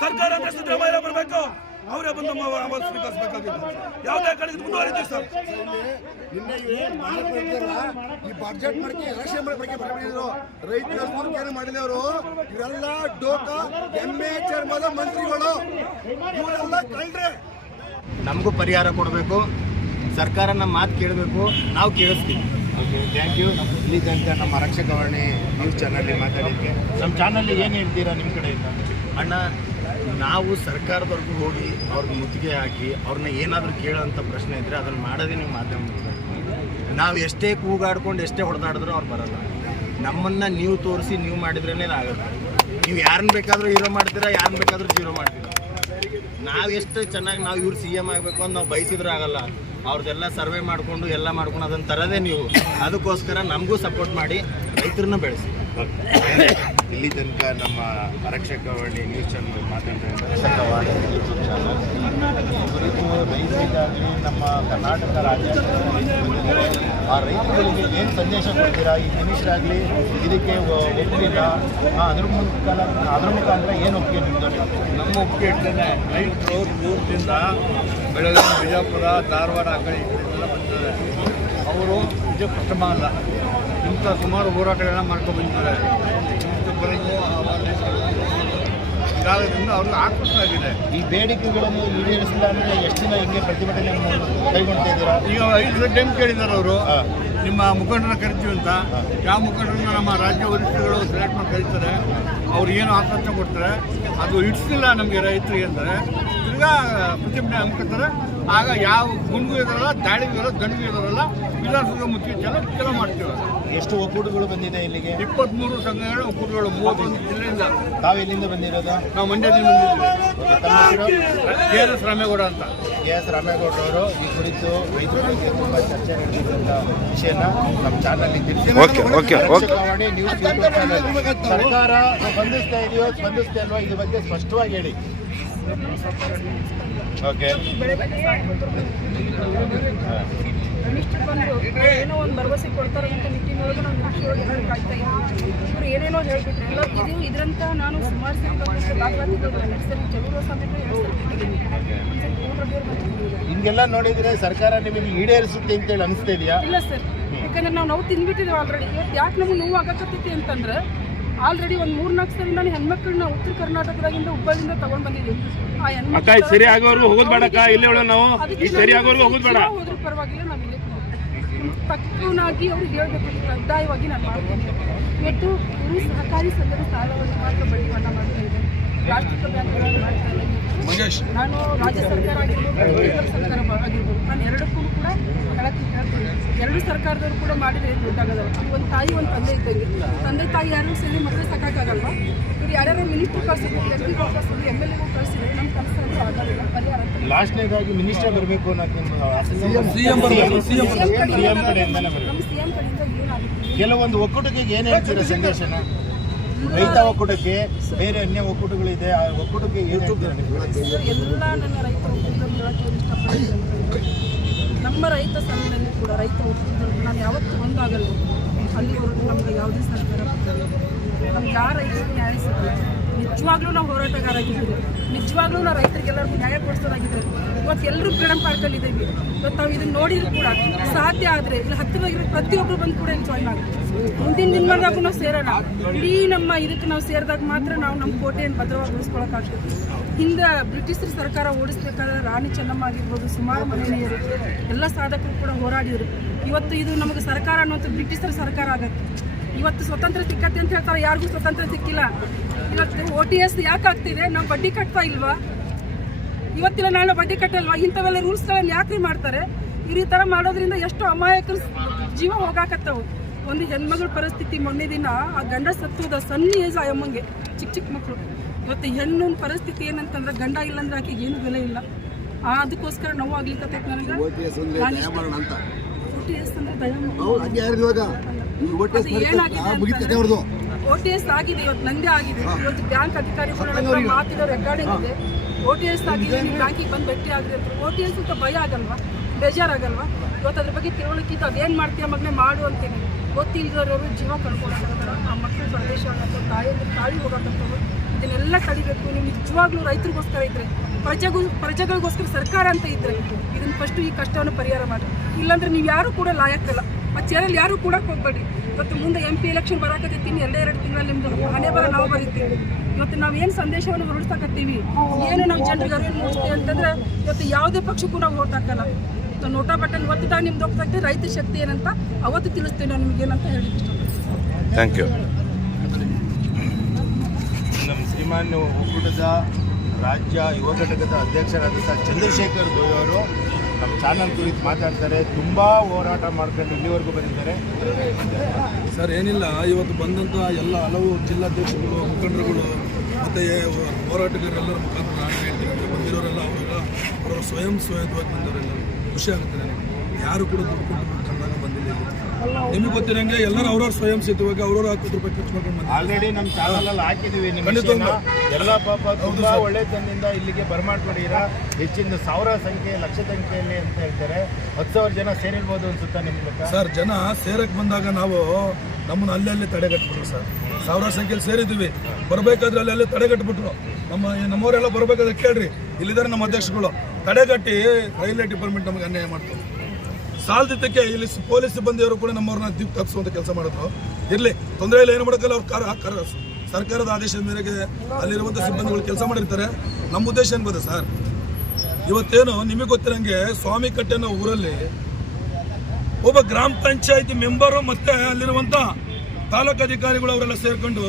ಸರ್ಕಾರ ಅಂದ್ರೆ ಸಿದ್ದರಾಮಯ್ಯ ಬರಬೇಕು? ಅವರೇ ಬಂದು ಅಮಲು ಸ್ವೀಕರಿಸಬೇಕಾಗಿತ್ತು. ಯಾವುದೇ ಕಡೆ ಮುಂದುವರಿತೀವಿ ಸರ್. ನಿನ್ನೆ ಈ ಬಜೆಟ್ ಬಗ್ಗೆ ಎಲೆಕ್ಷನ್ ಬಗ್ಗೆ ಬರ್ಬಿಟ್ಟಿದ್ರು ರೈತರ ಏನು ಮಾಡಿದೆ ಅವರು ಇವರೆಲ್ಲ ಡೋಕ ಎಮ್ಮೆ ಚರ್ಮದ ಮಂತ್ರಿಗಳು. ಇವರೆಲ್ಲ ಕಳ್ರೆ. ನಮಗೂ ಪರಿಹಾರ ಕೊಡಬೇಕು. ಸರ್ಕಾರ ನಮ್ಮ ಮಾತು ಕೇಳಬೇಕು. ನಾವು ಕೇಳಿಸ್ತೀವಿ. ಓಕೆ ಥ್ಯಾಂಕ್ ಯು ಪ್ಲೀಸ್ ಅಂತ ನಮ್ಮ ರಕ್ಷಕವರ್ಣಿ ನ್ಯೂಸ್ ಚಾನಲ್ ಮಾತಾಡಿದ್ವಿ ನಮ್ಮ ಚಾನಲ್ಲಿ ಏನು ಹೇಳ್ತೀರಾ ನಿಮ್ಮ ಕಡೆಯಿಂದ? ಅಣ್ಣ ನಾವು ಸರ್ಕಾರದವರೆಗೂ ಹೋಗಿ ಅವ್ರಿಗೆ ಮುತ್ತಿಗೆ ಹಾಕಿ ಅವ್ರನ್ನ ಏನಾದರೂ ಕೇಳೋಂಥ ಪ್ರಶ್ನೆ ಇದ್ದರೆ ಅದನ್ನು ಮಾಡೋದೇ ನಿಮ್ಮ ಮಾಧ್ಯಮ ನಾವು ಎಷ್ಟೇ ಕೂಗಾಡ್ಕೊಂಡು ಎಷ್ಟೇ ಹೊಡೆದಾಡಿದ್ರು ಅವ್ರು ಬರಲ್ಲ. ನಮ್ಮನ್ನು ನೀವು ತೋರಿಸಿ ನೀವು ಮಾಡಿದ್ರೇ ಆಗುತ್ತೆ. ನೀವು ಯಾರನ್ನ ಬೇಕಾದರೂ ಹೀರೋ ಮಾಡ್ತೀರಾ, ಯಾರನ್ನ ಬೇಕಾದರೂ ಜೀರೋ ಮಾಡ್ತೀರಾ. ನಾವು ಎಷ್ಟು ಚೆನ್ನಾಗಿ ನಾವು ಇವ್ರು ಸಿ ಎಂ ಆಗಬೇಕು ಅಂತ ನಾವು ಬಯಸಿದ್ರೆ ಆಗಲ್ಲ. ಅವ್ರದ್ದೆಲ್ಲ ಸರ್ವೆ ಮಾಡಿಕೊಂಡು ಎಲ್ಲ ಮಾಡ್ಕೊಂಡು ಅದನ್ನು ತರದೇ ನೀವು. ಅದಕ್ಕೋಸ್ಕರ ನಮಗೂ ಸಪೋರ್ಟ್ ಮಾಡಿ ರೈತರನ್ನ ಬೆಳೆಸಿ. ಇಲ್ಲಿ ತನಕ ನಮ್ಮ ಆರಕ್ಷಕವಾಣಿ ನ್ಯೂಸ್ ಚಾನಲ್ ಮಾತಾಡ್ತಾ ಆರಕ್ಷಕವಾಣಿ ಯೂಟ್ಯೂಬ್ ಚಾನಲ್ ಈ ಕುರಿತು ರೈತರಿಗಾಗಲಿ ನಮ್ಮ ಕರ್ನಾಟಕ ರಾಜ್ಯ ಆ ರೈತರುಗಳಿಗೆ ಏನು ಸಂದೇಶ ಕೊಡ್ತೀರಾ? ಈ ಮಿನಿಸ್ಟ್ರಾಗಲಿ ಇದಕ್ಕೆ ಒಪ್ಪಿಲ್ಲ ಅದ್ರ ಮುಖಾಂತರ ಅದ್ರ ಮುಖಾಂತರ ಏನು ಒಪ್ಪಿಗೆ ನಿಮ್ಮದು ನಮ್ಮ ಒಪ್ಪಿಗೆ ಇರ್ತೇನೆ ರೈತರು ದೂರದಿಂದ ಬೆಳಗಾವಿ ಬಿಜಾಪುರ ಧಾರವಾಡ ಆ ಕಡೆ ಬರ್ತಾರೆ. ಅವರು ಇದು ಪ್ರಥಮ ಅಲ್ಲ. ಇಂಥ ಸುಮಾರು ಹೋರಾಟಗಳನ್ನ ಮಾಡ್ಕೊಂಡು ಬಂದಿದ್ದಾರೆ. ಅವ್ರಿಗೆ ಆಕ್ರೋಶ ಆಗಿದೆ. ಈ ಬೇಡಿಕೆಗಳನ್ನು ಈಡೇರಿಸಿಲ್ಲ ಅಂದ್ರೆ ಎಷ್ಟು ದಿನ ಹಿಂಗೆ ಪ್ರತಿಭಟನೆ ಕೈಗೊಳ್ತಾ ಇದ್ದೀರಾ ಈಗ ಐದು ಟೈಮ್ ಕೇಳಿದ್ದಾರೆ ಅವರು. ನಿಮ್ಮ ಮುಖಂಡರನ್ನ ಕರಿತೀವಿ ಅಂತ. ಯಾವ ಮುಖಂಡರನ್ನ ನಮ್ಮ ರಾಜ್ಯ ವರಿಷ್ಠಗಳು ಸೆಲೆಕ್ಟ್ ಮಾಡಿ ಕರೀತಾರೆ ಅವ್ರು ಏನು ಆಶ್ವಾಸ ಕೊಡ್ತಾರೆ ಅದು ಇಡ್ಸಿಲ್ಲ ನಮಗೆ ರೈತರಿಗೆ ಅಂದರೆ. ತಿರ್ಗಾ ಪ್ರತಿಭಟನೆ ಹಮ್ಮಿಕೊಳ್ತಾರೆ ಆಗ ಯಾವ ಗುಂಡು ಇದಾರಲ್ಲ ದಾಳಿಗೂ ಇರೋ ದಣಿಗೂ ಇದಾರಲ್ಲ ವಿಧಾನಸೌಧ ಮುಚ್ಚಿ ಜನ ಚೆಲ ಮಾಡ್ತೀವಿ ಎಷ್ಟು ಒಕ್ಕೂಟಗಳು ಬಂದಿದೆ ಇಲ್ಲಿಗೆ? ಇಪ್ಪತ್ತ್ಮೂರು ಸಂಘಗಳು ಒಕ್ಕೂಟಗಳು ಮೂವತ್ತೊಂದು ಜಿಲ್ಲೆಯಿಂದ ತಾವು ಎಲ್ಲಿಂದ ಬಂದಿರೋದು? ನಾವು ಮಂಡ್ಯದಿಂದ ಬಂದಿದ್ದೀವಿ ಕೆ ಆರ್ ಎಸ್ ರಾಮೇಗೌಡ ಅಂತ. ಕೆ ಎಸ್ ರಾಮೇಗೌಡ ಅವರು ಈ ಕುರಿತು ರೈತರ ಬಗ್ಗೆ ತುಂಬ ಚರ್ಚೆ ನಡೆದಿದ್ದಂಥ ವಿಷಯನ ನಮ್ಮ channel okay, okay, okay. News ಸರ್ಕಾರ ಸ್ಪಂದಿಸ್ತಾ ಇದೆಯೋ ಸ್ಪಂದಿಸ್ತಾ ಇಲ್ವೋ ಇದ್ರ ಬಗ್ಗೆ ಸ್ಪಷ್ಟವಾಗಿ ಹೇಳಿ. ಓಕೆ ಮಿನಿಸ್ಟರ್ ಬಂದು ಏನೋ ಒಂದು ಭರವಸೆ ಕೊಡ್ತಾರೆ ಅಂತ ನಿಟ್ಟಿನೊಳಗೆ ನಾನು ನಿರೀಕ್ಷೆಯೊಳಗೆ ಕಾಯ್ತಾ ಇದ್ದೀವಿ ಇವ್ರು ಏನೇನೋ ಹೇಳ್ಬಿಟ್ರೆ. ಎಲ್ಲ ಇದು ಇದರಂತ ನಾನು ಸುಮಾರು ಸರಿ ಬಂದಷ್ಟು ದಾಖಲಾತಿಗಳು ಎರಡು ಸರಿ ಚಲುವ ಸಮೇತ ಎರಡು ಸರಿ. ಹಿಂಗೆಲ್ಲ ನೋಡಿದ್ರೆ ಸರ್ಕಾರ ನಿಮಗೆ ಈಡೇರಿಸುತ್ತೆ ಅಂತೇಳಿ ಅನಿಸ್ತಾ ಇದೆಯಾ? ಇಲ್ಲ ಸರ್. ಯಾಕಂದ್ರೆ ನಾವು ನೋವು ತಿನ್ಬಿಟ್ಟಿದ್ದೇವೆ ಆಲ್ರೆಡಿ ಇವತ್ತು ಯಾಕೆ ನಮಗೆ ನೋವು ಆಗಕತ್ತೈತಿ ಅಂತಂದ್ರೆ ಆಲ್ರೆಡಿ ಒಂದು ಮೂರ್ನಾಲ್ಕು ಸರಿ ನಾನು ಹೆಣ್ಮಕ್ಳನ್ನ ಉತ್ತರ ಕರ್ನಾಟಕದಾಗಿಂದ ಹುಬ್ಬಳ್ಳಿಯಿಂದ ತಗೊಂಡ್ ಬಂದಿದ್ದೀವಿ. ಆ ಸರಿ ಆಗೋರು ಹೋಗೋದ್ ಬೇಡಕ್ಕ ಇಲ್ಲೇ ಹೇಳೋ ನಾವು. ಈ ಸರಿ ಆಗೋರು ಹೋಗೋದ್ ಬೇಡ. ಹೋದ್ರೂ ಪರವಾಗಿಲ್ಲ ನಾವು ಇಲ್ಲೇ ತಕ್ಕನಾಗಿ ಅವ್ರಿಗೆ ಹೇಳ್ಬೇಕು ಕಡ್ಡಾಯವಾಗಿ ನಾನು ಮಾಡ್ತೀನಿ ಇವತ್ತು ಗುರು ಸಹಕಾರಿ ಸಂಘದ ಸಾಲವನ್ನು ಮಾತ್ರ ಬಡ್ಡಿ ಮನ್ನಾ ಮಾಡ್ತಾ ಇದೆ ರಾಷ್ಟ್ರೀಯ ಬ್ಯಾಂಕ್ಗಳನ್ನು ಮಾಡ್ತಾ ನಾನು ರಾಜ್ಯ ಸರ್ಕಾರ ಆಗಿರ್ಬೋದು ಕೇಂದ್ರ ಸರ್ಕಾರ ಆಗಿರ್ಬೋದು. ನಾನು ಎರಡಕ್ಕೂ ಕೂಡ ಎರಡು ಸರ್ಕಾರದವರು ಕೂಡ ಮಾಡಿದ್ರೆ ದೊಡ್ಡಾಗದವ ಒಂದು ತಾಯಿ ಒಂದು ತಂದೆ ಇದ್ದಂಗೆ. ತಂದೆ ತಾಯಿ ಯಾರು ಸೇರಿ ಮಕ್ಕಳು ಸಾಕಾಗಲ್ವಾ? ಇವ್ರು ಯಾರ್ಯಾರು ಮಿನಿಸ್ಟ್ರು ಕಳಿಸಿದ್ರು ಎಂ ಪಿ ಕಳಿಸಿದ್ರು ಎಂ ಎಲ್ ಎಗಳು ಕಳಿಸಿದ್ರು ನಮ್ಮ ಅಂತ ಆಗೋದಿಲ್ಲ ಪರಿಹಾರ ಲಾಸ್ಟ್ನೇದಾಗಿ ಮಿನಿಸ್ಟರ್ ಬರಬೇಕು ಅನ್ನೋದು ನಿಮ್ಮ ಸಿಎಂ ಸಿಎಂ ಕಡೆಯಿಂದನೇ ಬರಬೇಕು ನಮ್ಮ ಸಿಎಂ ಕಡೆಯಿಂದ ಏನಾಗುತ್ತೆ? ಕೆಲವೊಂದು ಒಕ್ಕೂಟಕ್ಕೆ ಏನು ಹೇಳ್ತೀರಾ ಸಂದೇಶನ? ರೈತ ಒಕ್ಕೂಟಕ್ಕೆ ಬೇರೆ ಅನ್ಯ ಒಕ್ಕೂಟಗಳಿದೆ ಆ ಒಕ್ಕೂಟಕ್ಕೆ ಎಲ್ಲ ನನ್ನ ರೈತ ಒಕ್ಕೂಟಗಳು ನಮ್ಮ ರೈತ ಸಂಘದಲ್ಲಿ ಕೂಡ ರೈತ ಒಕ್ಕೂಟದಲ್ಲಿ ನಾನು ಯಾವತ್ತೂ ಒಂದಾಗಲ್ಲ. ಅಲ್ಲಿವರೆಗೂ ನಮ್ಗೆ ಯಾವುದೇ ಸರ್ಕಾರ ನಮ್ಗೆ ಯಾವ ರೈತರಿಗೆ ನ್ಯಾಯ ಸಿಗಲ್ಲ. ನಿಜವಾಗ್ಲೂ ನಾವು ಹೋರಾಟಗಾರಾಗಿದ್ದೀವಿ ನಿಜವಾಗ್ಲೂ ನಾವು ರೈತರಿಗೆಲ್ಲರಿಗೂ ನ್ಯಾಯ ಕೊಡಿಸೋದಾಗಿದ್ರೆ ಇವತ್ತು ಎಲ್ಲರೂ ಫ್ರೀಡಮ್ ಪಾರ್ಕಲ್ಲಿದ್ದೀವಿ. ಇವತ್ತು ನಾವು ಇದನ್ನು ನೋಡಿದ್ರು ಕೂಡ ಸಾಧ್ಯ ಆದರೆ ಇಲ್ಲಿ ಹತ್ತಿರವಾಗಿರೋ ಪ್ರತಿಯೊಬ್ಬರು ಬಂದು ಕೂಡ ಇಲ್ಲಿ ಜಾಯ್ನ್ ಆಗುತ್ತೆ ಮುಂದಿನ ದಿನಮಾನದಾಗೂ ನಾವು ಸೇರೋಣ. ಇಡೀ ನಮ್ಮ ಇದಕ್ಕೆ ನಾವು ಸೇರಿದಾಗ ಮಾತ್ರ ನಾವು ನಮ್ಮ ಕೋಟೆಯನ್ನು ಭದ್ರವಾಗಿ ಉಳಿಸ್ಕೊಳಕ್ಕಾಗ್ತದೆ ಹಿಂದೆ ಬ್ರಿಟಿಷರ ಸರ್ಕಾರ ಓಡಿಸ್ಬೇಕಾದ್ರೆ ರಾಣಿ ಚೆನ್ನಮ್ಮ ಆಗಿರ್ಬೋದು, ಸುಮಾರು ಮಹಿಳೆಯರು, ಎಲ್ಲ ಸಾಧಕರು ಕೂಡ ಹೋರಾಡಿದರು. ಇವತ್ತು ಇದು ನಮಗೆ ಸರ್ಕಾರ ಅನ್ನೋದು ಬ್ರಿಟಿಷರ ಸರ್ಕಾರ ಆಗತ್ತೆ. ಇವತ್ತು ಸ್ವತಂತ್ರ ಸಿಕ್ಕತ್ತೆ ಅಂತ ಹೇಳ್ತಾರೆ, ಯಾರಿಗೂ ಸ್ವತಂತ್ರ ಸಿಕ್ಕಿಲ್ಲ. ಇವತ್ತು ಓ ಟಿ ಎಸ್ ಯಾಕೆ ಆಗ್ತಿದೆ? ನಾವು ಬಡ್ಡಿ ಕಟ್ತಾ ಇಲ್ವಾ? ಇವತ್ತಿನ ನಾಳೆ ಬಡ್ಡಿ ಕಟ್ಟಲ್ವಾ? ಇಂಥವೆಲ್ಲ ರೂಲ್ಸ್ಗಳನ್ನು ಯಾಕೆ ಮಾಡ್ತಾರೆ? ಈ ಥರ ಮಾಡೋದ್ರಿಂದ ಎಷ್ಟು ಅಮಾಯಕರು ಜೀವ ಹೋಗಾಕತ್ತವು. ಒಂದು ಹೆಣ್ಮಗಳ ಪರಿಸ್ಥಿತಿ ಮೊನ್ನೆ ದಿನ ಆ ಗಂಡ ಸತ್ತೋದ ಸಣ್ಣ ಏಜ್ ಆ ಅಮ್ಮಂಗೆ ಚಿಕ್ಕ ಚಿಕ್ಕ ಮಕ್ಕಳು ಇವತ್ತು ಹೆಣ್ಣಿನ ಪರಿಸ್ಥಿತಿ ಏನಂತಂದ್ರೆ ಗಂಡ ಇಲ್ಲಂದ್ರೆ ಆಕೆಗೆ ಏನು ಬೆಲೆ ಇಲ್ಲ. ಅದಕ್ಕೋಸ್ಕರ ನೋವು ಆಗ್ಲಿಕ್ಕೆ ನನಗೆ ಅಂದ್ರೆ ದಯಾಮರಣ. ಅದು ಏನಾಗಿದೆ ಓ ಟಿ ಎಸ್ ಆಗಿದೆ ಇವತ್ತು ನಂದೇ ಆಗಿದೆ. ಇವತ್ತು ಬ್ಯಾಂಕ್ ಅಧಿಕಾರಿಗಳ ಮಾತಿರೋ ರೆಕಾರ್ಡಿಂಗ್ ಇದೆ. ಓ ಟಿ ಎಸ್ ಆಗಿದೆ ನೀವು ಬ್ಯಾಂಕಿಗೆ ಬಂದು ಭೇಟಿ ಆಗಿದೆ ಓ ಟಿ ಎಸ್ ಅಂತ ಭಯ ಆಗಲ್ವಾ? ಬೇಜಾರಾಗಲ್ವಾ? ಇವತ್ತು ಅದ್ರ ಬಗ್ಗೆ ತಿಳುವಳಿಕಿತ್ತು ಅದೇನು ಮಾಡ್ತೀಯ ಮಗನೇ? ಮಾಡು ಅಂತೀನಿ. ಗೊತ್ತಿಲ್ಲದವರು ಜೀವ ಕಳ್ಕೊಳಕ್ಕಾಗಲ್ಲ. ಆ ಮಕ್ಕಳು ಪ್ರದೇಶ ಆಗತ್ತೋ ತಾಯಿಯಲ್ಲಿ ತಾಳಿ ಹೋಗತ್ತೋ ಇದನ್ನೆಲ್ಲ ತಡಿಬೇಕು. ನೀವು ನಿಜವಾಗ್ಲೂ ರೈತರಿಗೋಸ್ಕರ ಇದ್ರೆ, ಪ್ರಜೆಗೂ, ಪ್ರಜೆಗಳಿಗೋಸ್ಕರ ಸರ್ಕಾರ ಅಂತ ಇದ್ರೆ, ಇದನ್ನು ಫಸ್ಟ್ ಈ ಕಷ್ಟವನ್ನು ಪರಿಹಾರ ಮಾಡಿ. ಇಲ್ಲಾಂದ್ರೆ ನೀವು ಯಾರು ಕೂಡ ಲಾಯಕ್ಕಲ್ಲ. ಆ ಚೇರಲ್ಲಿ ಯಾರು ಕೂಡ ಹೋಗ್ಬೇಡಿ ಇವತ್ತು ಮುಂದೆ ಎಂ ಪಿ ಎಲೆಕ್ಷನ್ ಬರಾಕತ್ತೈತಿ ಎರಡು ಎರಡು ತಿಂಗಳಲ್ಲಿ ನಿಮ್ದು ಮನೆ ಬರ ನಾವು ಬರೀತೀವಿ. ಇವತ್ತು ನಾವು ಏನು ಸಂದೇಶವನ್ನು ಹೊರಡಿಸಕತ್ತೀವಿ? ಏನು ನಾವು ಜನರಿಗೆ ಅರಿವು ಮೂಡಿಸ್ತೀವಿ ಅಂತಂದ್ರೆ, ಇವತ್ತು ಯಾವುದೇ ಪಕ್ಷಕ್ಕೂ ನಾವು ಓಟ್ ಹಾಕಲ್ಲ. ಇವತ್ತು ನೋಟಾ ಬಟನ್ ಒತ್ತಿದ ನಿಮ್ದು ಹೋಗ್ತೈತೆ ರೈತ ಶಕ್ತಿ ಏನಂತ ಅವತ್ತು ತಿಳಿಸ್ತೀವಿ ನಾನು ನಿಮ್ಗೆ ಏನಂತ ಹೇಳಿಕ್ಕೆ ಇಷ್ಟಪಡ್ತೀನಿ ಥ್ಯಾಂಕ್ ಯು ನಮ್ಮ ಶ್ರೀಮಾನ್ಯ ಒಕ್ಕೂಟದ ರಾಜ್ಯ ಯುವ ಘಟಕದ ಅಧ್ಯಕ್ಷರಾದಂಥ ಚಂದ್ರಶೇಖರ್ ಗೋಯ್ ಅವರು ನಮ್ಮ ಚಾನಲ್ ಕುರಿತು ಮಾತಾಡ್ತಾರೆ. ತುಂಬ ಹೋರಾಟ ಮಾಡ್ಕೊಂಡು ಇಲ್ಲಿವರೆಗೂ ಬಂದಿದ್ದಾರೆ. ಸರ್ ಏನಿಲ್ಲ ಇವತ್ತು ಬಂದಂಥ ಎಲ್ಲ ಹಲವು ಜಿಲ್ಲಾಧ್ಯಕ್ಷರುಗಳು ಮುಖಂಡರುಗಳು ಮತ್ತು ಹೋರಾಟಗಾರರೆಲ್ಲರ ಮುಖಾಂತರ ನಾನು ಹೇಳ್ತೀನಿ. ಬಂದಿರೋರೆಲ್ಲ ಅವರೆಲ್ಲ ಅವರು ಸ್ವಯಂ ಸ್ವಯಂವಾಗಿ ಬಂದವರೆಲ್ಲ. ಖುಷಿ ಆಗುತ್ತೆ ನನಗೆ. ಯಾರು ಕೂಡ ದುಡ್ಡು ಕೊಟ್ಟು ಬಂದಿಲ್ಲ. ನಿಮಗೆ ಗೊತ್ತಿರಂಗೆ ಎಲ್ಲರೂ ಅವ್ರವ್ರ ಸ್ವಯಂ ಸಿದ್ಧವಾಗಿ ಅವ್ರವ್ರ ಹತ್ತು ರೂಪಾಯಿ ಖರ್ಚು ಮಾಡ್ಕೊಂಡು. ಆಲ್ರೆಡಿ ನಮ್ಮ ಚಾನಲಲ್ಲಿ ಅಲ್ಲಿ ಹಾಕಿದೀವಿ ನಿಮ್ಮ ಎಲ್ಲ ಪಾಪ ತುಂಬಾ ಒಳ್ಳೆ ಒಳ್ಳೆತನದಿಂದ ಇಲ್ಲಿಗೆ ಬರಮಾಡ್ಕೊಂಡಿರ ಹೆಚ್ಚಿನ ಸಾವಿರ ಸಂಖ್ಯೆ ಲಕ್ಷ ಸಂಖ್ಯೆಯಲ್ಲಿ ಅಂತ ಹೇಳ್ತಾರೆ. ಹತ್ತು ಸಾವಿರ ಜನ ಸೇರಿರ್ಬೋದು ಅನ್ಸುತ್ತಾ ನಿಮ್ಮ ಸರ್ ಜನ ಸೇರಕ್ ಬಂದಾಗ ನಾವು ನಮ್ಮನ್ನ ಅಲ್ಲಲ್ಲಿ ತಡೆಗಟ್ಬಿಟ್ರು ಸರ್. ಸಾವಿರ ಸಂಖ್ಯೆಯಲ್ಲಿ ಸೇರಿದ್ವಿ ಬರಬೇಕಾದ್ರೆ ಅಲ್ಲೇ ತಡೆಗಟ್ಬಿಟ್ರು. ನಮ್ಮ ನಮ್ಮವರೆಲ್ಲ ಬರಬೇಕಾದ್ರೆ ಕೇಳ್ರಿ. ಇಲ್ಲಿದ್ದಾರೆ ನಮ್ಮ ಅಧ್ಯಕ್ಷಗಳು ತಡೆಗಟ್ಟಿ ರೈಲ್ವೆ ಡಿಪಾರ್ಟ್ಮೆಂಟ್ ನಮಗೆ ಅನ್ಯಾಯ ಮಾಡ್ತಾರೆ ಸಾಲದಿದ್ದಕ್ಕೆ ಇಲ್ಲಿ ಪೊಲೀಸ್ ಸಿಬ್ಬಂದಿಯವರು ಕೂಡ ನಮ್ಮವ್ರನ್ನ ದೀಪ್ ತಪ್ಪಿಸುವಂತ ಕೆಲಸ ಮಾಡಿದ್ರು. ಇರಲಿ, ತೊಂದರೆ ಇಲ್ಲ, ಏನು ಮಾಡೋಕ್ಕಲ್ಲ ಅವ್ರು ಕಾರ್ ಕಾರ್ ಸರ್ಕಾರದ ಆದೇಶದ ಮೇರೆಗೆ ಅಲ್ಲಿರುವಂಥ ಸಿಬ್ಬಂದಿಗಳು ಕೆಲಸ ಮಾಡಿರ್ತಾರೆ. ನಮ್ಮ ಉದ್ದೇಶ ಏನು ಸರ್? ಇವತ್ತೇನು ನಿಮಗೆ ಗೊತ್ತಿರಂಗೆ ಸ್ವಾಮಿ ಕಟ್ಟೆ ಅನ್ನೋ ಊರಲ್ಲಿ ಒಬ್ಬ ಗ್ರಾಮ ಪಂಚಾಯತಿ ಮೆಂಬರು ಮತ್ತೆ ಅಲ್ಲಿರುವಂತ ತಾಲೂಕು ಅಧಿಕಾರಿಗಳು ಅವರೆಲ್ಲ ಸೇರ್ಕೊಂಡು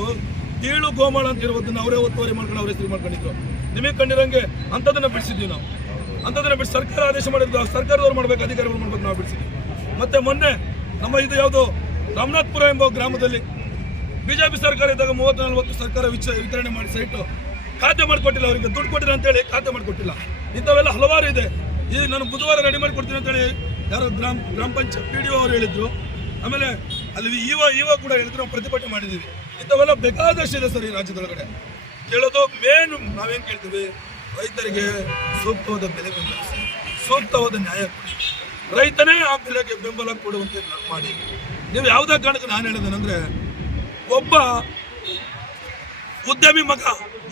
ಕೀಳು ಗೋಮಾಳ ಅಂತ ಇರುವುದನ್ನ ಅವರೇ ಒತ್ತುವರಿ ಮಾಡ್ಕೊಂಡು ಅವರೇ ಹೆಸರು ಮಾಡ್ಕೊಂಡಿದ್ರು. ನಿಮಗೆ ಕಂಡಿರಂಗೆ ಅಂಥದನ್ನ ಬಿಡಿಸಿದ್ವಿ ನಾವು. ಅಂಥದನ್ನ ಬಿಟ್ಟು ಸರ್ಕಾರ ಆದೇಶ ಮಾಡಿದ್ರು ಆ ಸರ್ಕಾರದವ್ರು ಮಾಡ್ಬೇಕು, ಅಧಿಕಾರಿಗಳು ಮಾಡ್ಬೇಕು, ನಾವು ಬಿಡಿಸಿ ಮತ್ತೆ ಮೊನ್ನೆ ನಮ್ಮ ಇದು ಯಾವುದು, ರಾಮನಾಥ್ಪುರ ಎಂಬ ಗ್ರಾಮದಲ್ಲಿ ಬಿಜೆಪಿ ಸರ್ಕಾರ ಇದ್ದಾಗ ಮೂವತ್ತು ನಲ್ವತ್ತು ಸರ್ಕಾರ ವಿಚ, ವಿತರಣೆ ಮಾಡಿ ಸೈಟು ಖಾತೆ ಮಾಡಿಕೊಟ್ಟಿಲ್ಲ ಅವರಿಗೆ. ದುಡ್ಡು ಕೊಟ್ಟಿಲ್ಲ ಅಂತೇಳಿ ಖಾತೆ ಮಾಡಿಕೊಟ್ಟಿಲ್ಲ. ಇಂಥವೆಲ್ಲ ಹಲವಾರು ಇದೆ. ಇದು ನಾನು ಬುಧವಾರ ರೆಡಿ ಮಾಡಿ ಕೊಡ್ತೀನಿ ಅಂತೇಳಿ ಯಾರೋ ಗ್ರಾಮ ಗ್ರಾಮ ಪಂಚಾಯತ್ ಪಿ ಡಿ ಒ ಅವರು ಹೇಳಿದ್ರು. ಆಮೇಲೆ ಅಲ್ಲಿ ಇವ ಇವ ಕೂಡ ಹೇಳಿದ್ರು, ನಾವು ಪ್ರತಿಭಟನೆ ಮಾಡಿದ್ದೀವಿ. ಇಂಥವೆಲ್ಲ ಬೇಕಾದಷ್ಟು ಇದೆ ಸರ್ ಈ ರಾಜ್ಯದೊಳಗಡೆ. ಕೇಳೋದು ಮೇನ್ ನಾವೇನು ಕೇಳ್ತೀವಿ? ರೈತರಿಗೆ ಸೂಕ್ತವಾದ ಬೆಲೆ ಬೆಂಬಲಿಸಿ, ಸೂಕ್ತವಾದ ನ್ಯಾಯ ಕೊಡಿ. ರೈತನೇ ಆ ಬೆಲೆಗೆ ಬೆಂಬಲ ಕೊಡುವಂತೆ ಮಾಡಿ. ನೀವು ಯಾವುದೇ ಕಾರಣಕ್ಕೆ ನಾನು ಹೇಳಿದ್ದೇನೆಂದ್ರೆ ಒಬ್ಬ ಉದ್ಯಮಿ ಮಗ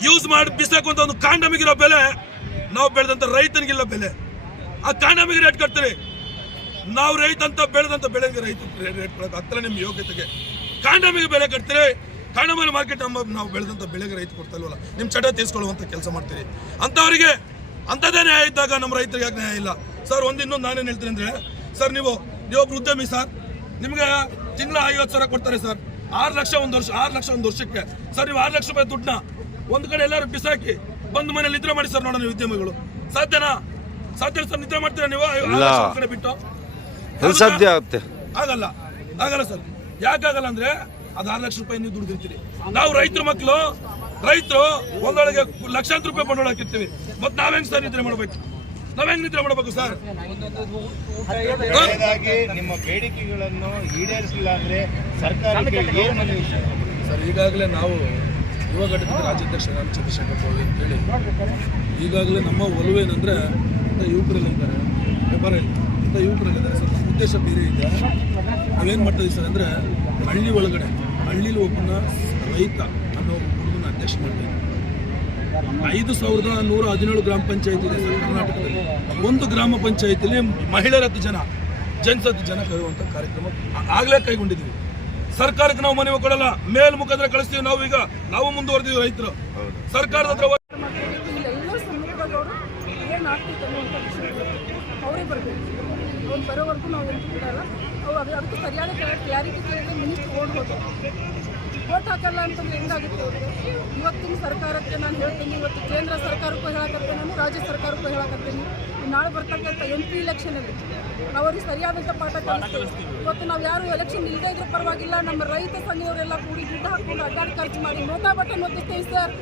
ಯೂಸ್ ಮಾಡಿ ಬಿಸಾಕುವಂತ ಒಂದು ಕಾಂಡಮಿಗಿರೋ ಬೆಲೆ, ನಾವು ಬೆಳೆದಂತ ರೈತನಿಗಿಲ್ಲ ಬೆಲೆ. ಆ ಕಾಂಡಮಿಗೆ ರೇಟ್ ಕಟ್ತೀರಿ. ನಾವು ರೈತ ಅಂತ ಬೆಳೆದಂತ ಬೆಳೆಗೆ ರೈತ ರೇಟ್ ಕೊಡೋದು. ಹತ್ರ ನಿಮ್ಮ ಯೋಗ್ಯತೆಗೆ ಕಾಂಡಮಿಗೆ ಬೆಲೆ ಕಟ್ತೀರಿ. ಕಾಂಡಮಲ್ ಮಾರ್ಕೆಟ್ ನಮ್ಮ ನಾವು ಬೆಳೆದಂಥ ಬೆಳೆಗೆ ರೈತ ಕೊಡ್ತಾ ಇಲ್ವಲ್ಲ ನಿಮ್ಮ ಚಟ ತೀಸ್ಕೊಳ್ಳುವಂಥ ಕೆಲಸ ಮಾಡ್ತೀರಿ. ಅಂಥವರಿಗೆ ಅಂಥದ್ದೇ ನ್ಯಾಯ ಇದ್ದಾಗ ನಮ್ಮ ರೈತರಿಗೆ ಯಾಕೆ ನ್ಯಾಯ ಇಲ್ಲ? ಸರ್ ಒಂದು ಇನ್ನೊಂದು ನಾನೇನು ಹೇಳ್ತೀನಿ ಅಂದರೆ ಸರ್ ನೀವು ನೀವೊಬ್ರು ಉದ್ಯಮಿ ಸರ್ ನಿಮಗೆ ತಿಂಗಳ ಐವತ್ತು ಸಾವಿರ ಕೊಡ್ತಾರೆ ಸರ್. ಆರು ಲಕ್ಷ ಒಂದು ವರ್ಷ ಆರು ಲಕ್ಷ ಒಂದು ವರ್ಷಕ್ಕೆ. ಸರ್ ನೀವು ಆರು ಲಕ್ಷ ರೂಪಾಯಿ ದುಡ್ಡನ್ನ ಒಂದು ಕಡೆ ಎಲ್ಲರೂ ಬಿಸಾಕಿ ಬಂದು ಮನೇಲಿ ನಿದ್ರೆ ಮಾಡಿ ಸರ್ ನೋಡೋಣ ನೀವು ಉದ್ಯಮಿಗಳು. ಸಾಧ್ಯನಾ? ಸಾಧ್ಯ ಸರ್ ನಿದ್ರೆ ಮಾಡ್ತೀರಾ ನೀವು? ಕಡೆ ಬಿಟ್ಟು? ಸಾಧ್ಯ ಆಗುತ್ತೆ. ಆಗಲ್ಲ. ಆಗಲ್ಲ ಸರ್. ಯಾಕಾಗಲ್ಲ ಅಂದ್ರೆ ಅದು ಆರು ಲಕ್ಷ ರೂಪಾಯಿ ನೀವು ದುಡಿದಿರ್ತೀರಿ. ನಾವು ರೈತರ ಮಕ್ಕಳು ರೈತರು ಒಂದೊಳಗೆ ಲಕ್ಷಾಂತರ ರೂಪಾಯಿ ಬಂಡವಾಳ ಹಾಕಿರ್ತೀವಿ. ಮತ್ತೆ ನಾವ್ ಹೆಂಗ್ ಸರ್ ನಿದ್ರೆ ಮಾಡ್ಬೇಕು? ನಾವ್ ಹೆಂಗ್ ನಿದ್ರೆ ಮಾಡ್ಬೇಕು ಸರ್? ನಿಮ್ಮ ಬೇಡಿಕೆಗಳನ್ನು ಈಡೇರಿಸಿಲ್ಲ ಅಂದ್ರೆ ಸರ್ಕಾರ ಸರ್? ಈಗಾಗಲೇ ನಾವು ಯುವ ಘಟಕದ ರಾಜ್ಯಾಧ್ಯಕ್ಷ ರಾಮ್ ಚಂದ್ರಶೇಖರ್ ಗೌಡ ಅಂತೇಳಿ ಈಗಾಗಲೇ ನಮ್ಮ ಒಲವೇನಂದ್ರೆ ಇಂಥ ಯುವಕರಲ್ಲಿದ್ದಾರೆ ವ್ಯಾಪಾರ ಇಲ್ಲ. ಇಂಥ ಯುವಕರಲ್ಲಿದ್ದಾರೆ ಸರ್ ಉದ್ದೇಶ ಬೇರೆ ಇದೆ. ನಾವೇನು ಮಾಡ್ತಾ ಇದ್ದೀವಿ ಸರ್ ಅಂದರೆ ಹಳ್ಳಿ ಒಳಗಡೆ ಹಳ್ಳಿಲಿ ಒಬ್ಬನ ರೈತ ಅನ್ನೋ ಹುಡುಗನ ಅಧ್ಯಕ್ಷ ಮಾಡ್ತಾ ಇದ್ದೀವಿ ಐದು ಸಾವಿರದ ನೂರ ಹದಿನೇಳು ಗ್ರಾಮ ಪಂಚಾಯತ್ ಇದೆ ಸರ್ ಕರ್ನಾಟಕದಲ್ಲಿ. ಒಂದು ಗ್ರಾಮ ಪಂಚಾಯತಿಲಿ ಮಹಿಳೆಯರ ಹತ್ತು ಜನ ಜೆಂಟ್ಸ್ ಹತ್ತು ಜನ ಕರೆಯುವಂಥ ಕಾರ್ಯಕ್ರಮ ಆಗ್ಲೇ ಕೈಗೊಂಡಿದ್ದೀವಿ. ಸರ್ಕಾರಕ್ಕೆ ನಾವು ಮನವಿ ಕೊಡಲ್ಲ ಮೇಲ್ ಮುಖಾಂತರ ಕಳಿಸ್ತೀವಿ ನಾವು ಈಗ. ನಾವು ಮುಂದುವರೆದಿವಿ ರೈತರು. ಸರ್ಕಾರದ ಹತ್ರ ಬರೋವರೆಗೂ ನಾವು ಅದು ಅದಕ್ಕೆ ಸರಿಯಾದ ಕ್ಲಾರಿಟಿ ಕೇಳಿದ್ರೆ ಮಿನಿಸ್ಟ್ರ್ ಓಡ್ಬೋದು. ಓಟ್ ಹಾಕಲ್ಲ ಅಂತಂದ್ರೆ ಹೆಂಗಾಗುತ್ತೆ? ಇವತ್ತಿನ ಸರ್ಕಾರಕ್ಕೆ ನಾನು ಹೇಳ್ತೀನಿ, ಇವತ್ತು ಕೇಂದ್ರ ಸರ್ಕಾರಕ್ಕೂ ಹೇಳಕತ್ತೇನೆ ನಾನು ರಾಜ್ಯ ಸರ್ಕಾರಕ್ಕೂ ಹೇಳಕತ್ತೀನಿ. ನಾಳೆ ಬರ್ತಕ್ಕಂಥ ಎಂ ಪಿ ಇಲೆಕ್ಷನಲ್ಲಿ ಅವ್ರಿಗೆ ಸರಿಯಾದಂಥ ಪಾಠ ಕಲಿಸ್ತೀವಿ. ಇವತ್ತು ನಾವು ಯಾರು ಎಲೆಕ್ಷನ್ ಇಲ್ಲದೆ ಇದ್ರೂ ಪರವಾಗಿಲ್ಲ ನಮ್ಮ ರೈತ ಸಂಘದವರೆಲ್ಲ ಕೂಡಿ ದುಡ್ಡು ಹಾಕೊಂಡು ಅಡ್ಡಾಡಿ ಖರ್ಚು ಮಾಡಿ ನೋಟಾ ಬಟ್ಟೆ ಒತ್ತಿಸ್ತೀವಿ ಸರ್.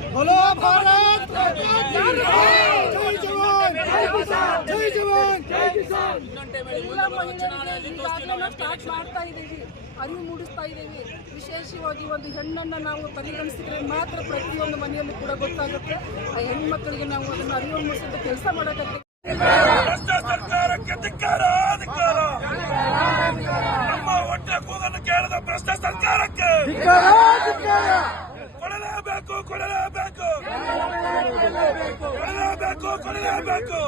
ಎಲ್ಲ ಮಹಿಳೆಯರಿಗೆ ಈಗಾಗಲೇ ನಾವು ಸ್ಟಾರ್ಟ್ ಮಾಡ್ತಾ ಇದ್ದೀವಿ. ಅರಿವು ಮೂಡಿಸ್ತಾ ಇದ್ದೀವಿ. ವಿಶೇಷವಾಗಿ ಒಂದು ಹೆಣ್ಣನ್ನು ನಾವು ಪರಿಗಣಿಸಿದ್ರೆ ಮಾತ್ರ ಪ್ರತಿಯೊಂದು ಮನೆಯಲ್ಲೂ ಕೂಡ ಗೊತ್ತಾಗುತ್ತೆ. ಆ ಹೆಣ್ಮಕ್ಳಿಗೆ ನಾವು ಅದನ್ನು ಅರಿವು ಮೂಡಿಸಿದ ಕೆಲಸ ಮಾಡೋದಕ್ಕೆ ಧಿಕ್ಕಾರ ಧಿಕ್ಕಾರ ನಮ್ಮ ಹೊಟ್ಟೆ ಕೂಗನ್ನು ಕೇಳಿದ ಭ್ರಷ್ಟ ಸರ್ಕಾರಕ್ಕೆ. ಕೊಡಲೇಬೇಕು ಕೊಡಲೇಬೇಕು. ಕೊಡಲೇಬೇಕು ಕೊಡಲೇಬೇಕು.